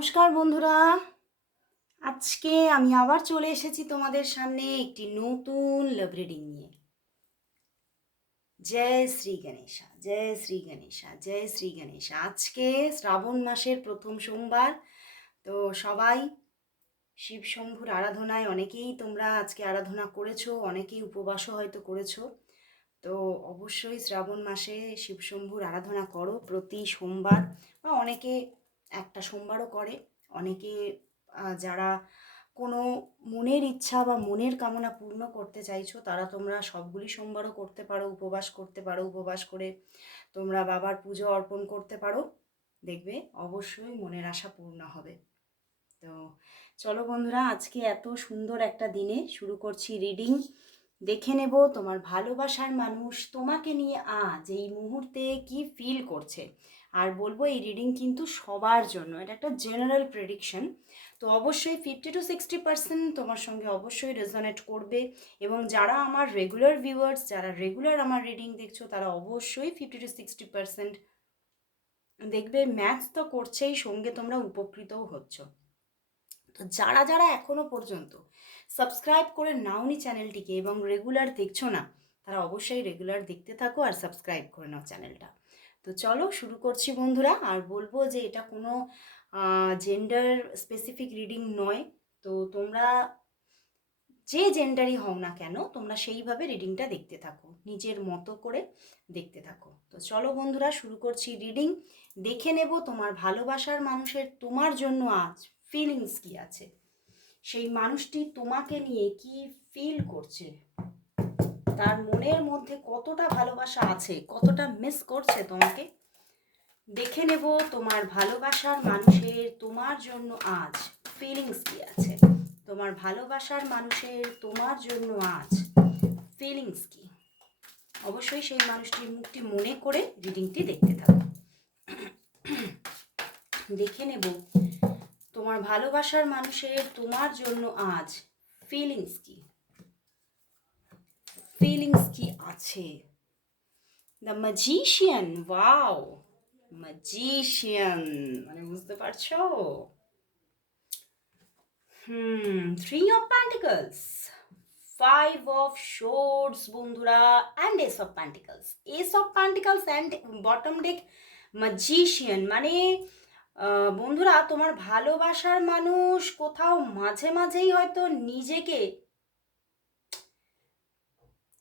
নমস্কার বন্ধুরা। আজকে আমি আবার চলে এসেছি তোমাদের সামনে একটি নতুন লাভ রিডিং নিয়ে। জয় শ্রী গণেশা, জয় শ্রী গণেশা, জয় শ্রী গণেশা। আজকে শ্রাবণ মাসের প্রথম সোমবার, তো সবাই শিব শম্ভুর আরাধনায় অনেকেই তোমরা আজকে আরাধনা করেছ, অনেকেই উপবাসও হয়তো করেছ। তো অবশ্যই শ্রাবণ মাসে শিব শম্ভুর আরাধনা করো প্রতি সোমবার, বা অনেকে একটা সোমবারও করে। অনেকে যারা কোনো মনের ইচ্ছা বা মনের কামনা পূর্ণ করতে চাইছো, তারা তোমরা সবগুলি সোমবারও করতে পারো, উপবাস করতে পারো, উপবাস করে তোমরা বাবার পুজো অর্পণ করতে পারো। দেখবে অবশ্যই মনের আশা পূর্ণ হবে। তো চলো বন্ধুরা, আজকে এত সুন্দর একটা দিনে শুরু করছি রিডিং। দেখে নেব তোমার ভালোবাসার মানুষ তোমাকে নিয়ে আজ এই মুহূর্তে কি ফিল করছে। আর বলব এই রিডিং কিন্তু সবার জন্য। এটা একটা জেনারেল প্রেডিকশন তো অবশ্যই ফিফটি টু সিক্সটি পার্সেন্ট তোমার সঙ্গে অবশ্যই রেজনেট করবে এবং যারা আমার রেগুলার ভিউয়ার্স যারা রেগুলার আমার রিডিং দেখছ, তারা অবশ্যই ফিফটি টু সিক্সটি পার্সেন্ট দেখবে। ম্যাথ তো করছেই, সঙ্গে তোমরা উপকৃতও হচ্ছ। তো যারা যারা এখনও পর্যন্ত সাবস্ক্রাইব করে নাওনি চ্যানেলটিকে এবং রেগুলার দেখছ না, তারা অবশ্যই রেগুলার দেখতে থাকো আর সাবস্ক্রাইব করে নাও চ্যানেলটা তো চলো শুরু করছি বন্ধুরা। আর বলব যে এটা কোনো জেন্ডার স্পেসিফিক রিডিং নয়। তো তোমরা যে জেন্ডারই হও না কেন, তোমরা সেইভাবে রিডিংটা দেখতে থাকো। নিজের মতো করে দেখতে থাকো। তো চলো বন্ধুরা, শুরু করছি রিডিং দেখে নেব তোমার ভালোবাসার মানুষের তোমার জন্য আজ ফিলিংস কি আছে। সেই মানুষটি তোমাকে নিয়ে কি ফিল করছে? তার মনের মধ্যে কতটা ভালোবাসা আছে, কতটা মিস করছে তোমাকে? দেখে নেব তোমার ভালোবাসার মানুষের তোমার জন্য আজ ফিলিংস কি আছে। তোমার ভালোবাসার মানুষের তোমার জন্য আজ ফিলিংস কি? অবশ্যই সেই মানুষটির মুখটি মনে করে রিডিংটি দেখতে থাকো। দেখে নেব তোমার ভালোবাসার মানুষের তোমার জন্য আজ ফিলিংস কি। ফিলিংস কি আছে? দ্য ম্যাজিশিয়ান ওয়াও ম্যাজিশিয়ান মানে বুঝতে পারছ? হুম three of pentacles five of swords বন্ধুরা and ace of pentacles ace of pentacles and bottom deck magician মানে বন্ধুরা, তোমার ভালোবাসার মানুষ কোথাও মাঝে মাঝেই হয়তো নিজেকে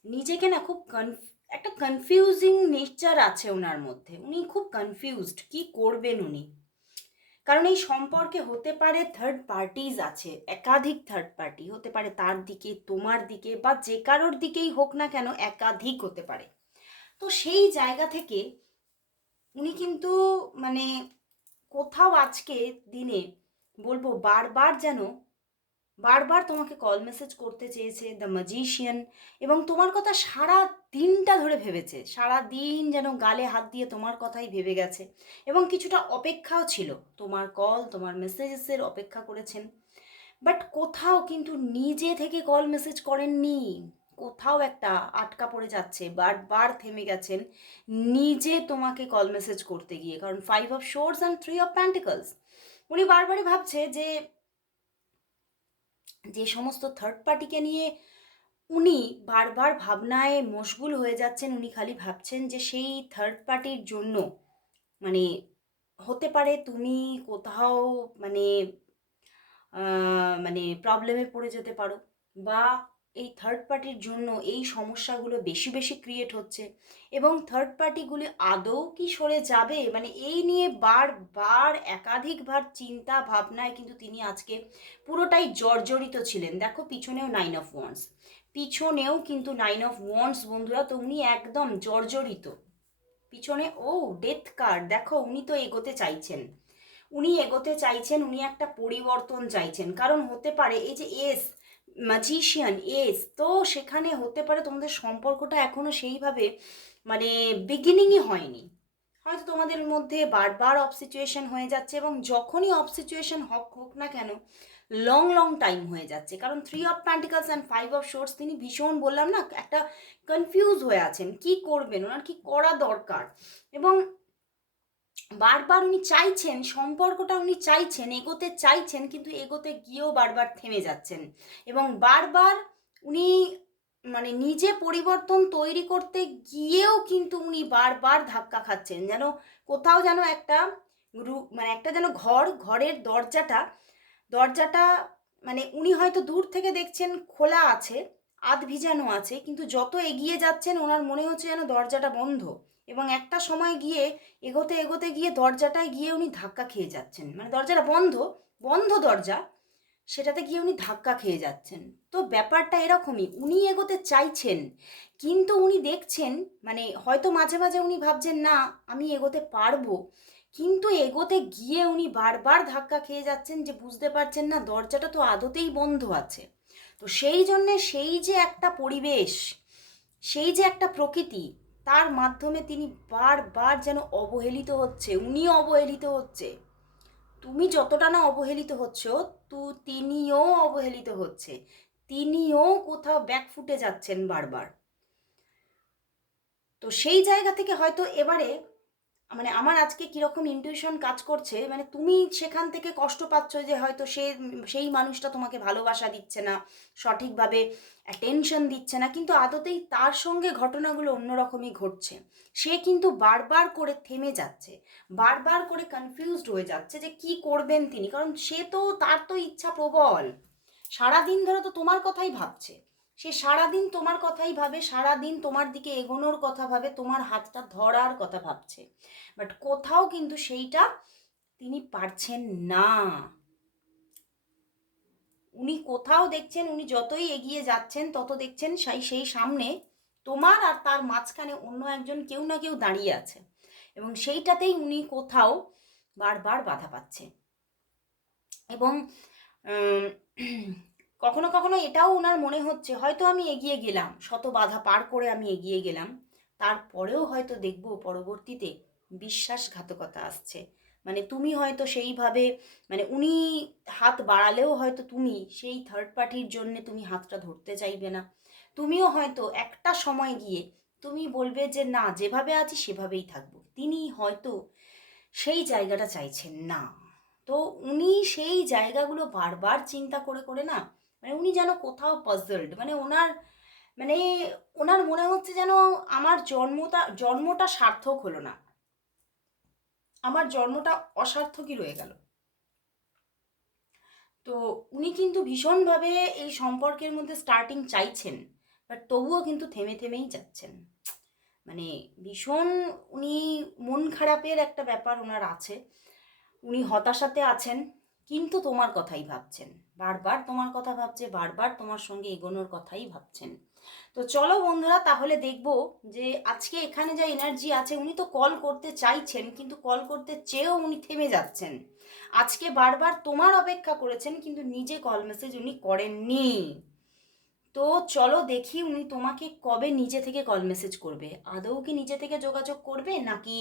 নিজেকে না খুব কনফ একটা কনফিউজিং নেচার আছে ওনার মধ্যে। উনি খুব কনফিউজড কি করবেন উনি? কারণ এই সম্পর্কে হতে পারে থার্ড পার্টিজ আছে, একাধিক থার্ড পার্টি হতে পারে তার দিকে, তোমার দিকে, বা যে কারোর দিকেই হোক না কেন একাধিক হতে পারে। তো সেই জায়গা থেকে উনি কিন্তু মানে কোথাও আজকে দিনে বলব বারবার যেন বারবার তোমাকে কল মেসেজ করতে চেয়েছে দ্য ম্যাজিশিয়ান এবং তোমার কথা সারা দিনটা ধরে ভেবেছে। সারা দিন যেন গালে হাত দিয়ে তোমার কথাই ভেবে গেছে এবং কিছুটা অপেক্ষাও ছিল। তোমার কল তোমার মেসেজেসের অপেক্ষা করেছেন। বাট কোথাও কিন্তু নিজে থেকে কল মেসেজ করেননি। কোথাও একটা আটকা পড়ে যাচ্ছে, বারবার থেমে গেছেন নিজে তোমাকে কল মেসেজ করতে গিয়ে। কারণ five of swords and three of pentacles উনি বারবারই ভাবছে যে যে সমস্ত থার্ড পার্টিকে নিয়ে উনি বারবার ভাবনায় মশগুল হয়ে যাচ্ছেন, উনি খালি ভাবছেন যে সেই থার্ড পার্টির জন্য মানে হতে পারে তুমি কোথাও মানে মানে প্রবলেমে পড়ে যেতে পারো বা এই থার্ড পার্টির জন্য এই সমস্যাগুলো বেশি বেশি ক্রিয়েট হচ্ছে। এবং থার্ড পার্টিগুলি আদৌ কি সরে যাবে? মানে এই নিয়ে বারবার একাধিকবার চিন্তা ভাবনায় কিন্তু তিনি আজকে পুরোটাই জর্জরিত ছিলেন। দেখো পিছনেও নাইন অফ ওয়ান্স পিছনেও কিন্তু নাইন অফ ওয়ান্স বন্ধুরা, তো উনি একদম জর্জরিত। পিছনে, ও ডেথ কার্ড দেখো, উনি তো এগোতে চাইছেন। উনি এগোতে চাইছেন, উনি একটা পরিবর্তন চাইছেন। কারণ হতে পারে, এই যে এস ম্যাজিশিয়ান এস তো সেখানে হতে পারে তোমাদের সম্পর্কটা এখনও সেইভাবে মানে বিগিনিংই হয়নি। হয়তো তোমাদের মধ্যে বারবার অফ সিচুয়েশন হয়ে যাচ্ছে এবং যখনই অফ সিচুয়েশন হোক হোক না কেন লং লং টাইম হয়ে যাচ্ছে। কারণ three of pentacles and five of swords তিনি ভীষণ বললাম না, একটা কনফিউজ হয়ে আছেন। কি করবেন? ওনার কি করা দরকার? এবং বারবার উনি চাইছেন, সম্পর্কটা উনি চাইছেন, এগোতে চাইছেন, কিন্তু এগোতে গিয়েও বারবার থেমে যাচ্ছেন। এবং বারবার উনি মানে নিজে পরিবর্তন তৈরি করতে গিয়েও কিন্তু উনি বারবার ধাক্কা খাচ্ছেন। যেন কোথাও যেন একটা মানে একটা যেন ঘর, ঘরের দরজাটা দরজাটা মানে উনি হয়তো দূর থেকে দেখছেন খোলা আছে, আধ ভিজানো আছে, কিন্তু যত এগিয়ে যাচ্ছেন ওনার মনে হচ্ছে যেন দরজাটা বন্ধ। এবং একটা সময় গিয়ে এগোতে এগোতে গিয়ে দরজাটায় গিয়ে উনি ধাক্কা খেয়ে যাচ্ছেন। মানে দরজাটা বন্ধ বন্ধ দরজা, সেটাতে গিয়ে উনি ধাক্কা খেয়ে যাচ্ছেন। তো ব্যাপারটা এরকমই, উনি এগোতে চাইছেন, কিন্তু উনি দেখছেন মানে হয়তো মাঝে মাঝে উনি ভাবছেন, না, আমি এগোতে পারব। কিন্তু এগোতে গিয়ে উনি বারবার ধাক্কা খেয়ে যাচ্ছেন যে বুঝতে পারছেন না, দরজাটা তো আদতেই বন্ধ আছে। তো সেই জন্যে সেই যে একটা পরিবেশ, সেই যে একটা প্রকৃতি তার মাধ্যমে তিনি বারবার যেন অবহেলিত হচ্ছে উনি অবহেলিত হচ্ছে। তুমি যতটা না অবহেলিত হচ্ছ, তু, তিনিও অবহেলিত হচ্ছে। তিনিও কোথাও ব্যাকফুটে যাচ্ছেন বারবার। তো সেই জায়গা থেকে হয়তো এবারে মানে আমার আজকে কীরকম ইনটিউশন কাজ করছে মানে তুমি সেখান থেকে কষ্ট পাচ্ছ যে হয়তো সে, সেই মানুষটা তোমাকে ভালোবাসা দিচ্ছে না, সঠিকভাবে অ্যাটেনশন দিচ্ছে না, কিন্তু আদতেই তার সঙ্গে ঘটনাগুলো অন্যরকমই ঘটছে। সে কিন্তু বারবার করে থেমে যাচ্ছে, বারবার করে কনফিউজড হয়ে যাচ্ছে যে কি করবেন তিনি, কারণ সে তো, তার তো ইচ্ছা প্রবল। সারাদিন ধরে তো তোমার কথাই ভাবছে। সে সারাদিন তোমার কথাই ভাবে, সারাদিন তোমার দিকে এগোনোর কথা ভাবে, তোমার হাতটা ধরার কথা ভাবছে। বাট কোথাও কিন্তু সেইটা তিনি পারছেন না। উনি কোথাও দেখছেন, উনি যতই এগিয়ে যাচ্ছেন, তত দেখছেন সেই সেই সামনে তোমার আর তার মাঝখানে অন্য একজন কেউ না কেউ দাঁড়িয়ে আছে। এবং সেইটাতেই উনি কোথাও বারবার বাধা পাচ্ছে। এবং কখনো কখনো এটাও ওনার মনে হচ্ছে, হয়তো আমি এগিয়ে গেলাম, শত বাধা পার করে আমি এগিয়ে গেলাম, তারপরেও হয়তো দেখব পরবর্তীতে বিশ্বাসঘাতকতা আসছে। মানে তুমি হয়তো সেইভাবে মানে উনি হাত বাড়ালেও হয়তো তুমি সেই থার্ড পার্টির জন্য তুমি হাতটা ধরতে চাইবে না। তুমিও হয়তো একটা সময় গিয়ে তুমি বলবে যে, না, যেভাবে আছি সেভাবেই থাকব। তিনি হয়তো সেই জায়গাটা চাইছেন না। তো উনি সেই জায়গাগুলো বারবার চিন্তা করে করে না মানে উনি যেন কোথাও পাজলড মানে ওনার মানে ওনার মনে হচ্ছে যেন আমার জন্মটা জন্মটা সার্থক হলো না। আমার জন্মটা অসার্থকই রয়ে গেল। তো উনি কিন্তু ভীষণভাবে এই সম্পর্কের মধ্যে স্টার্টিং চাইছেন বাট তবুও কিন্তু থেমে থেমেই যাচ্ছেন। মানে ভীষণ উনি মন খারাপের একটা ব্যাপার ওনার আছে। উনি হতাশাতে আছেন কিন্তু তোমার কথাই ভাবছেন। বারবার তোমার কথা ভাবছে, বারবার তোমার সঙ্গে এগোনোর কথাই ভাবছেন। তো চলো বন্ধুরা, তাহলে দেখব যে আজকে এখানে যা এনার্জি আছে, উনি তো কল করতে চাইছেন, কিন্তু কল করতে চেয়েও উনি থেমে যাচ্ছেন। আজকে বারবার তোমার অপেক্ষা করেছেন, কিন্তু নিজে কল মেসেজ উনি করেননি। তো চলো দেখি উনি তোমাকে কবে নিজে থেকে কল মেসেজ করবে। আদৌ কি নিজে থেকে যোগাযোগ করবে, নাকি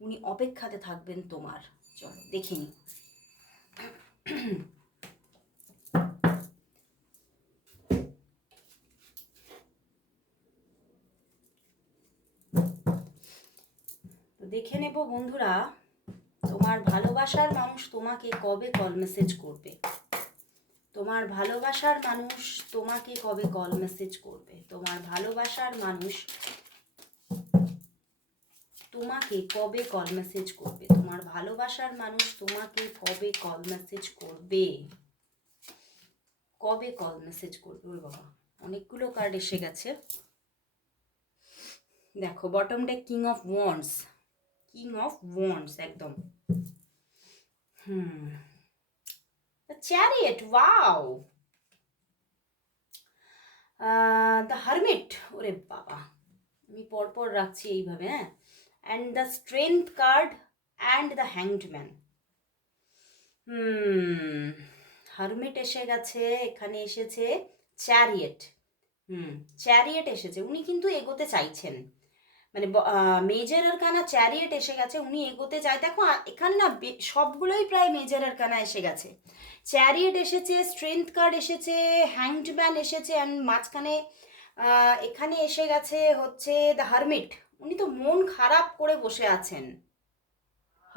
উনি অপেক্ষাতে থাকবেন তোমার? চলো দেখিনি দেখে নেব বন্ধুরা, তোমার ভালোবাসার মানুষ তোমাকে কবে কল মেসেজ করবে? তোমার ভালোবাসার মানুষ তোমাকে কবে কল মেসেজ করবে? তোমার ভালোবাসার মানুষ তোমাকে কবে কল মেসেজ করবে? তোমার ভালোবাসার মানুষ তোমাকে কবে কল মেসেজ করবে? কবে কল মেসেজ করবে? ওই বাবা, অনেকগুলো কার্ড এসে গেছে। দেখো bottom বটমটা king of wands king of wands একদম। হুম। চ্যারিয়েট ওয়াও দ্য হারমিট ওরে বাবা। আমি পরপর রাখছি এইভাবে হ্যাঁ। And the strength card and the hanged man hmm hermit এসে গেছে, এখানে এসেছে চ্যারিয়েট হুম চ্যারিয়েট এসেছে, উনি কিন্তু এগোতে চাইছেন। মানে মেজরের কানা চ্যারিয়েট এসে গেছে, উনি এগোতে চাই। দেখো এখানে না সবগুলোই প্রায় মেজরের কানা এসে গেছে। চ্যারিয়েট এসেছে স্ট্রেংথ কার্ড এসেছে হ্যাংডম্যান এসেছে অ্যান্ড মাঝখানে এখানে এসে গেছে হচ্ছে দ্য হারমিট উনি তো মন খারাপ করে বসে আছেন।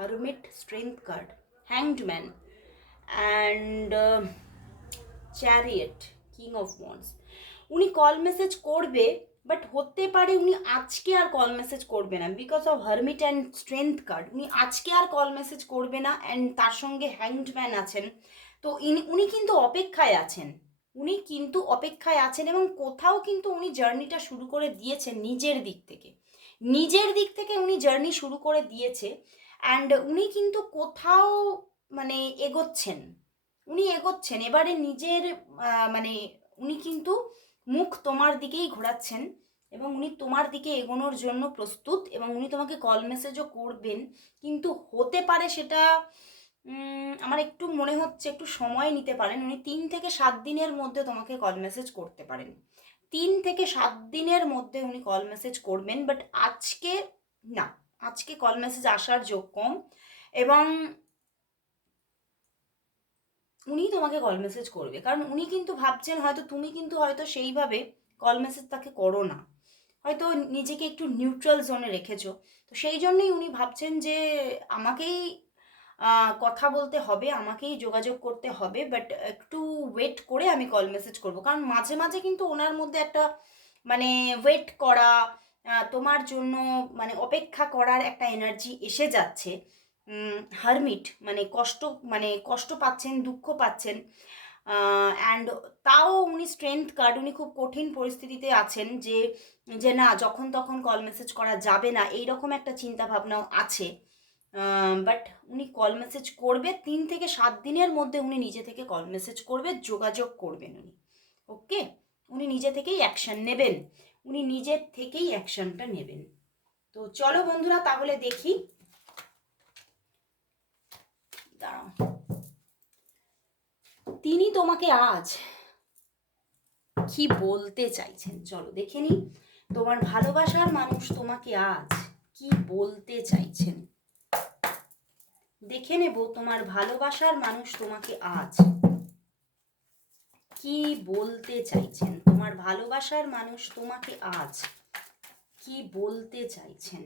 Hermit strength card hanged man and chariot king of wands উনি কল মেসেজ করবে বাট হতে পারে উনি আজকে আর কল মেসেজ করবে না because of hermit and strength card উনি আজকে আর কল মেসেজ করবে না অ্যান্ড তার সঙ্গে হ্যাংড ম্যান আছেন। তো উনি কিন্তু অপেক্ষায় আছেন। উনি কিন্তু অপেক্ষায় আছেন এবং কোথাও কিন্তু উনি জার্নিটা শুরু করে দিয়েছেন নিজের দিক থেকে। নিজের দিক থেকে উনি জার্নি শুরু করে দিয়েছে। অ্যান্ড উনি কিন্তু কোথাও মানে এগোচ্ছেন। উনি এগোচ্ছেন, এবারে নিজের মানে উনি কিন্তু মুখ তোমার দিকেই ঘোরাচ্ছেন এবং উনি তোমার দিকে এগোনোর জন্য প্রস্তুত এবং উনি তোমাকে কল মেসেজও করবেন। কিন্তু হতে পারে সেটা আমার একটু মনে হচ্ছে, একটু সময় নিতে পারেন। উনি তিন থেকে সাত দিনের মধ্যে তোমাকে কল মেসেজ করতে পারেন। তিন থেকে সাত দিনের মধ্যে উনি কল মেসেজ করবেন বাট আজকে না। আজকে কল মেসেজ আসার যোগ কম এবং উনি তোমাকে কল মেসেজ করবে। কারণ উনি কিন্তু ভাবছেন হয়তো তুমি কিন্তু হয়তো সেইভাবে কল মেসেজ তাকে করো না। হয়তো নিজেকে একটু নিউট্রাল জোনে রেখেছো। তো সেই জন্যই উনি ভাবছেন যে আমাকেই কথা বলতে হবে, আমাকেই যোগাযোগ করতে হবে বাট একটু ওয়েট করে আমি কল মেসেজ করব। কারণ মাঝে মাঝে কিন্তু ওনার মধ্যে একটা মানে ওয়েট করা তোমার জন্য মানে অপেক্ষা করার একটা এনার্জি এসে যাচ্ছে। হারমিট মানে কষ্ট মানে কষ্ট পাচ্ছেন, দুঃখ পাচ্ছেন। অ্যান্ড তাও উনি স্ট্রেংথ কার্ড উনি খুব কঠিন পরিস্থিতিতে আছেন যে যে না, যখন তখন কল মেসেজ করা যাবে না এই রকম একটা চিন্তা ভাবনাও আছে বাট উনি কল মেসেজ করবে, তিন থেকে সাত দিনের মধ্যে উনি নিজে থেকে কল মেসেজ করবে, যোগাযোগ করবেন উনি। ওকে উনি নিজে থেকেই অ্যাকশন নেবেন। উনি নিজের থেকেই অ্যাকশনটা নেবেন। তো চলো বন্ধুরা, তাহলে দেখি। দাঁড়াও। তিনি তোমাকে আজ কি বলতে চাইছেন? চলো দেখে নি তোমার ভালোবাসার মানুষ তোমাকে আজ কি বলতে চাইছেন? দেখে নেব তোমার ভালোবাসার মানুষ তোমাকে আজ কি বলতে চাইছেন। তোমার ভালোবাসার মানুষ তোমাকে আজ কি বলতে চাইছেন?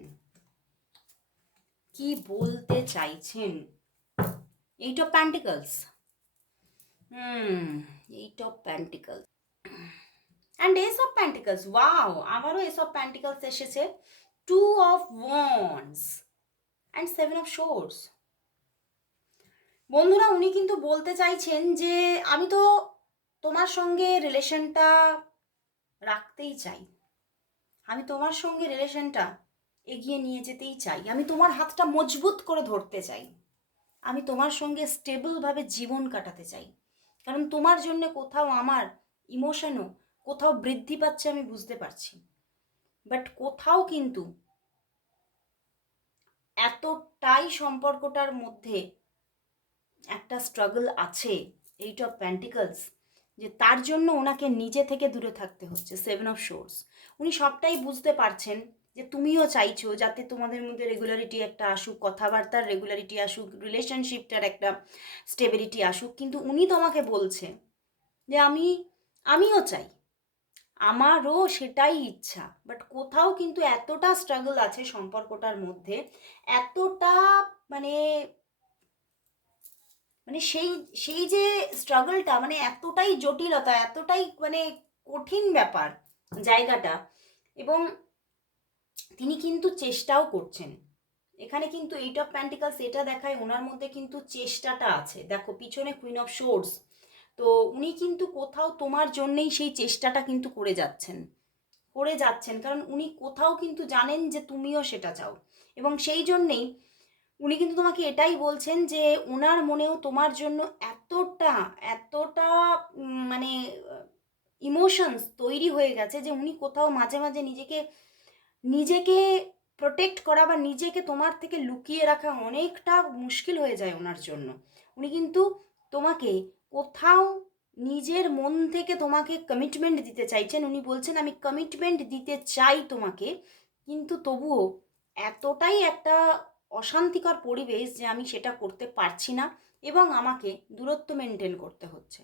কি বলতে চাইছেন? Eight of pentacles hmm eight of pentacles and ace of pentacles wow আবারও এস অফ প্যান্টিকলস এসেছে। Two of wands and seven of swords বন্ধুরা, উনি কিন্তু বলতে চাইছেন যে, আমি তো তোমার সঙ্গে রিলেশনটা রাখতেই চাই। আমি তোমার সঙ্গে রিলেশনটা এগিয়ে নিয়ে যেতেই চাই। আমি তোমার হাতটা মজবুত করে ধরতে চাই। আমি তোমার সঙ্গে স্টেবলভাবে জীবন কাটাতে চাই। কারণ তোমার জন্য কোথাও আমার ইমোশনও কোথাও বৃদ্ধি পাচ্ছে আমি বুঝতে পারছি। বাট কোথাও কিন্তু এতটাই সম্পর্কটার মধ্যে একটা স্ট্রাগল আছে এইট অফ প্যান্টিকলস যে তার জন্য ওনাকে নিজে থেকে দূরে থাকতে হচ্ছে সেভেন অফ শোর্স উনি সবটাই বুঝতে পারছেন যে তুমিও চাইছো যাতে তোমাদের মধ্যে রেগুলারিটি একটা আসুক, কথাবার্তার রেগুলারিটি আসুক রিলেশনশিপটার একটা স্টেবিলিটি আসুক। কিন্তু উনি তোমাকে বলছে যে আমি, আমিও চাই। আমারও সেটাই ইচ্ছা। বাট কোথাও কিন্তু এতটা স্ট্রাগল আছে সম্পর্কটার মধ্যে, এতটা মানে মানে সেই সেই যে স্ট্রাগলটা মানে এতটাই জটিলতা, এতটাই মানে কঠিন ব্যাপার জায়গাটা এবং তিনি কিন্তু চেষ্টাও করছেন। এখানে কিন্তু এইট অফ প্যান্টিকালস এটা দেখায়, ওনার মধ্যে কিন্তু চেষ্টাটা আছে। দেখো, পিছনে কুইন অফ শোর্স তো উনি কিন্তু কোথাও তোমার জন্যেই সেই চেষ্টাটা কিন্তু করে যাচ্ছেন। করে যাচ্ছেন, কারণ উনি কোথাও কিন্তু জানেন যে তুমিও সেটা চাও। এবং সেই জন্যেই উনি কিন্তু তোমাকে এটাই বলছেন যে ওনার মনেও তোমার জন্য এতটা এতটা মানে ইমোশনস তৈরি হয়ে গেছে যে উনি কোথাও মাঝে মাঝে নিজেকে নিজেকে প্রোটেক্ট করা বা নিজেকে তোমার থেকে লুকিয়ে রাখা অনেকটা মুশকিল হয়ে যায় ওনার জন্য। উনি কিন্তু তোমাকে কোথাও নিজের মন থেকে তোমাকে কমিটমেন্ট দিতে চাইছেন। উনি বলছেন, আমি কমিটমেন্ট দিতে চাই তোমাকে, কিন্তু তবুও এতটাই একটা অশান্তিকর পরিবেশ যে আমি সেটা করতে পারছি না এবং আমাকে দূরত্ব মেনটেন করতে হচ্ছে।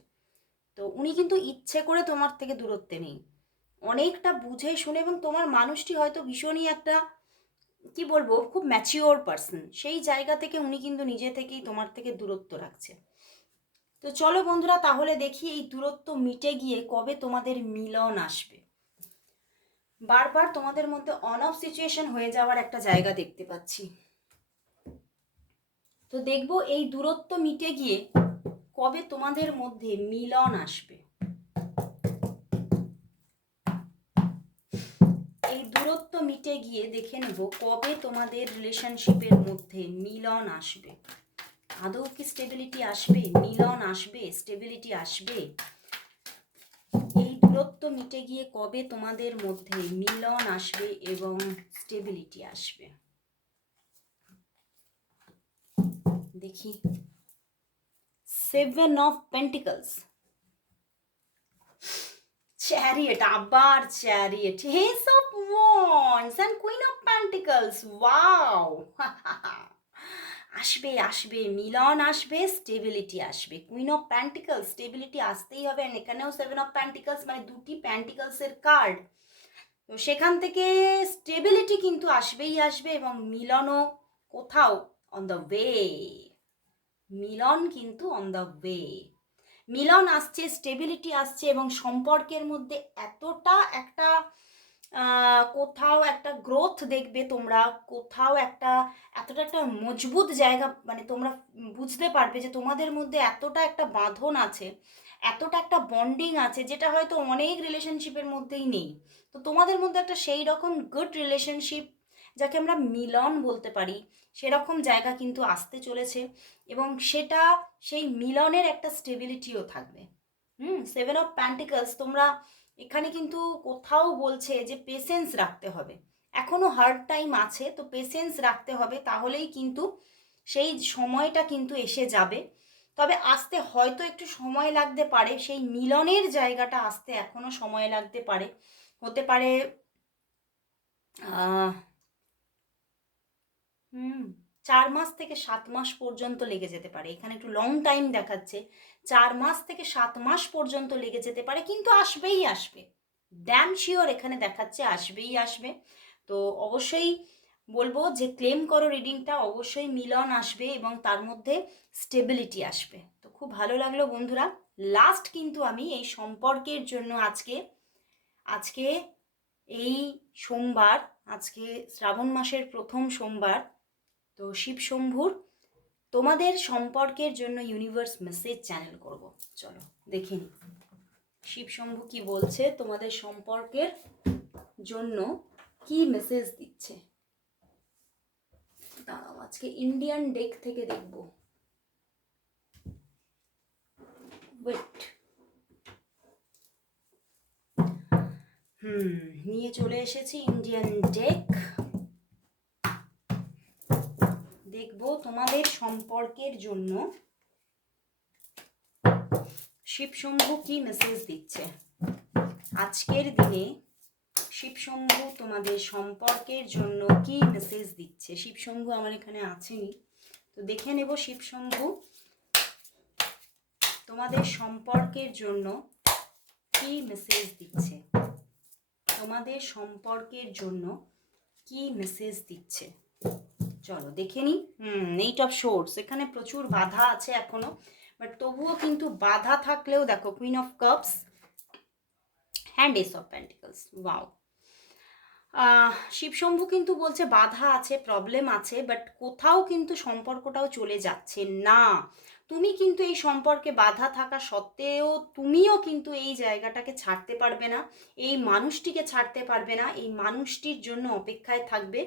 তো উনি কিন্তু ইচ্ছে করে তোমার থেকে দূরত্বে নেই। অনেকটা বুঝে শুনে এবং তোমার মানুষটি হয়তো ভীষণই একটা, কি বলব, খুব ম্যাচিওর পার্সন সেই জায়গা থেকে উনি কিন্তু নিজে থেকেই তোমার থেকে দূরত্ব রাখছে। তো চলো বন্ধুরা, তাহলে দেখি এই দূরত্ব মিটে গিয়ে কবে তোমাদের মিলন আসবে। বারবার তোমাদের মধ্যে অন অফ সিচুয়েশন হয়ে যাওয়ার একটা জায়গা দেখতে পাচ্ছি। তো দেখব এই দূরত্ব মিটে গিয়ে কবে তোমাদের মধ্যে মিলন আসবে। এই দূরত্ব মিটে গিয়ে দেখে নেব কবে তোমাদের রিলেশনশিপের মধ্যে মিলন আসবে। আদৌ কি স্টেবিলিটি আসবে? মিলন আসবে? স্টেবিলিটি আসবে? এই দূরত্ব মিটে গিয়ে কবে তোমাদের মধ্যে মিলন আসবে এবং স্টেবিলিটি আসবে? দেখি সেভেন অফ পেন্টিকলস চ্যারিয়েট আবার chariot ace of wands and queen of pentacles wow আসবে আসবে, মিলন আসবে স্টেবিলিটি আসবে। কুইন অফ প্যান্টিকলস স্টেবিলিটি আসতেই হবে। এখানেও সেভেন অফ প্যান্টিকলস মানে দুটি প্যান্টিকলসের কার্ড তো সেখান থেকে স্টেবিলিটি কিন্তু আসবেই আসবে এবং মিলনও কোথাও অন দ্য ওয়ে মিলন কিন্তু অন দ্য ওয়ে মিলন আসছে স্টেবিলিটি আসছে এবং সম্পর্কের মধ্যে এতটা একটা কোথাও একটা গ্রোথ দেখবে তোমরা, কোথাও একটা, এতটা একটা মজবুত জায়গা মানে তোমরা বুঝতে পারবে যে তোমাদের মধ্যে এতটা একটা বাঁধন আছে, এতটা একটা বন্ডিং আছে যেটা হয়তো অনেক রিলেশনশিপের মধ্যেই নেই। তো তোমাদের মধ্যে একটা সেই রকম গুড রিলেশনশিপ যাকে আমরা মিলন বলতে পারি। সেরকম জায়গা কিন্তু আসতে চলেছে এবং সেটা সেই মিলনের একটা স্টেবিলিটিও থাকবে। হুম সেভেন অফ প্যান্টিকলস তোমরা এখানে কিন্তু কোথাও বলছে যে পেশেন্স রাখতে হবে। এখনও হার্ড টাইম আছে, তো পেশেন্স রাখতে হবে তাহলেই কিন্তু সেই সময়টা কিন্তু এসে যাবে। তবে আসতে হয়তো একটু সময় লাগতে পারে, সেই মিলনের জায়গাটা আসতে এখনও সময় লাগতে পারে। হতে পারে হুম, চার মাস থেকে সাত মাস পর্যন্ত লেগে যেতে পারে। এখানে একটু লং টাইম দেখাচ্ছে। চার মাস থেকে সাত মাস পর্যন্ত লেগে যেতে পারে, কিন্তু আসবেই আসবে। ড্যাম শিওর এখানে দেখাচ্ছে আসবেই আসবে। তো অবশ্যই বলব যে ক্লেম করো রিডিংটা অবশ্যই মিলন আসবে এবং তার মধ্যে স্টেবিলিটি আসবে। তো খুব ভালো লাগল বন্ধুরা। লাস্ট কিন্তু আমি এই সম্পর্কের জন্য আজকে আজকে এই সোমবার, আজকে শ্রাবণ মাসের প্রথম সোমবার তো শিব শম্ভুর, তোমাদের সম্পর্কের জন্য ইউনিভার্স মেসেজ চ্যানেল করব। চলো, দেখি শিব শম্ভু কি বলছে? তোমাদের সম্পর্কের জন্য কি মেসেজ দিচ্ছে? দাঁড়াও, আজকে ইন্ডিয়ান ডেক থেকে দেখব। ওয়েট হুম, নিয়ে চলে এসেছি ইন্ডিয়ান ডেক দেখব তোমাদের সম্পর্কের জন্য। শিবশম্ভু কি মেসেজ দিচ্ছে? আজকের দিনে শিবশম্ভু তোমাদের সম্পর্কের জন্য কি মেসেজ দিচ্ছে? শিবশম্ভু আমার এখানে আছেনি তো দেখে নেব শিবশম্ভু, তোমাদের সম্পর্কের জন্য কি মেসেজ দিচ্ছে? তোমাদের সম্পর্কের জন্য কি মেসেজ দিচ্ছে? চলো দেখে নি হুম এইট অফ শোর্স এখানে প্রচুর বাধা আছে এখনও, বাট তবুও কিন্তু বাধা থাকলেও দেখো, queen of cups and ace of pentacles wow Shivshambhu কিন্তু বলছে বাধা আছে প্রবলেম আছে বাট কোথাও কিন্তু সম্পর্কটাও চলে যাচ্ছে না। তুমি কিন্তু এই সম্পর্কে বাধা থাকা সত্ত্বেও তুমিও কিন্তু এই জায়গাটাকে ছাড়তে পারবে না, এই মানুষটিকে ছাড়তে পারবে না, এই মানুষটির জন্য অপেক্ষায় থাকবে।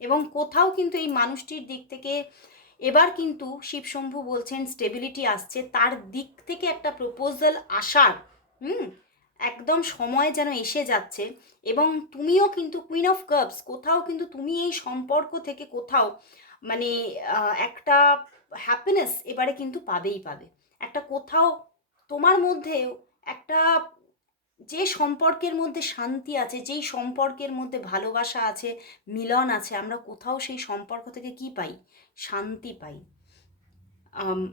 এবং কোথাও কিন্তু এই মানুষটির দিক থেকে এবার কিন্তু শিবশম্ভু বলছেন স্টেবিলিটি আসছে। তার দিক থেকে একটা প্রপোজাল আসার, হুম, একদম সময় যেন এসে যাচ্ছে এবং তুমিও কিন্তু কুইন অফ কাপস কোথাও কিন্তু তুমি এই সম্পর্ক থেকে কোথাও মানে একটা হ্যাপিনেস এবারে কিন্তু পাবেই পাবে। একটা কোথাও তোমার মধ্যেও একটা যে সম্পর্কের মধ্যে শান্তি আছে, যেই সম্পর্কের মধ্যে ভালোবাসা আছে, মিলন আছে, আমরা কোথাও সেই সম্পর্ক থেকে কি পাই? শান্তি পাই।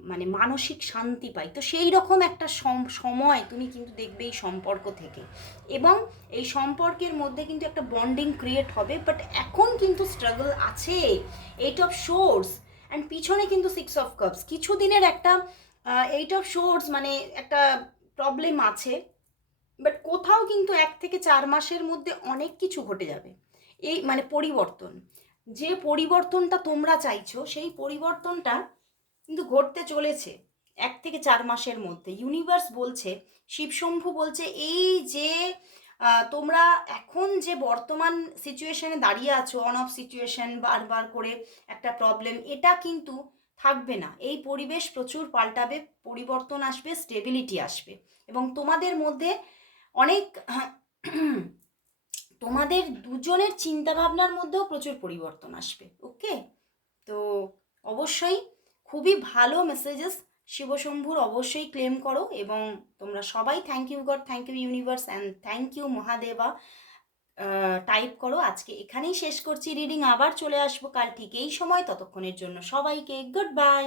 মানে মানসিক শান্তি পাই। তো সেই রকম একটা সম- সময় তুমি কিন্তু দেখবে এই সম্পর্ক থেকে। এবং এই সম্পর্কের মধ্যে কিন্তু একটা বন্ডিং ক্রিয়েট হবে বাট এখন কিন্তু স্ট্রাগল আছে। এইট অফ শোর্স অ্যান্ড পিছনে কিন্তু সিক্স অফ কাপস কিছুদিনের একটা এইট অফ শোর্স মানে একটা প্রবলেম আছে। বাট কোথাও কিন্তু এক থেকে চার মাসের মধ্যে অনেক কিছু ঘটে যাবে। এই মানে পরিবর্তন। যে পরিবর্তনটা তোমরা চাইছো, সেই পরিবর্তনটা কিন্তু ঘটতে চলেছে এক থেকে চার মাসের মধ্যে। ইউনিভার্স বলছে, শিবশম্ভু বলছে, এই যে তোমরা এখন যে বর্তমান সিচুয়েশনে দাঁড়িয়ে আছো অন অফ সিচুয়েশন বারবার করে একটা প্রবলেম এটা কিন্তু থাকবে না। এই পরিবেশ প্রচুর পাল্টাবে, পরিবর্তন আসবে স্টেবিলিটি আসবে। এবং তোমাদের মধ্যে অনেক, তোমাদের দুজনের চিন্তাভাবনার মধ্যেও প্রচুর পরিবর্তন আসবে, ওকে? তো অবশ্যই খুবই ভালো মেসেজেস শিবশম্ভুর অবশ্যই ক্লেম করো এবং তোমরা সবাই thank you God thank you universe and thank you Mahadeva type করো। আজকে এখানেই শেষ করছি। রিডিং আবার চলে আসব। কাল ঠিক এই সময়। ততক্ষণের জন্য সবাইকে গুড বাই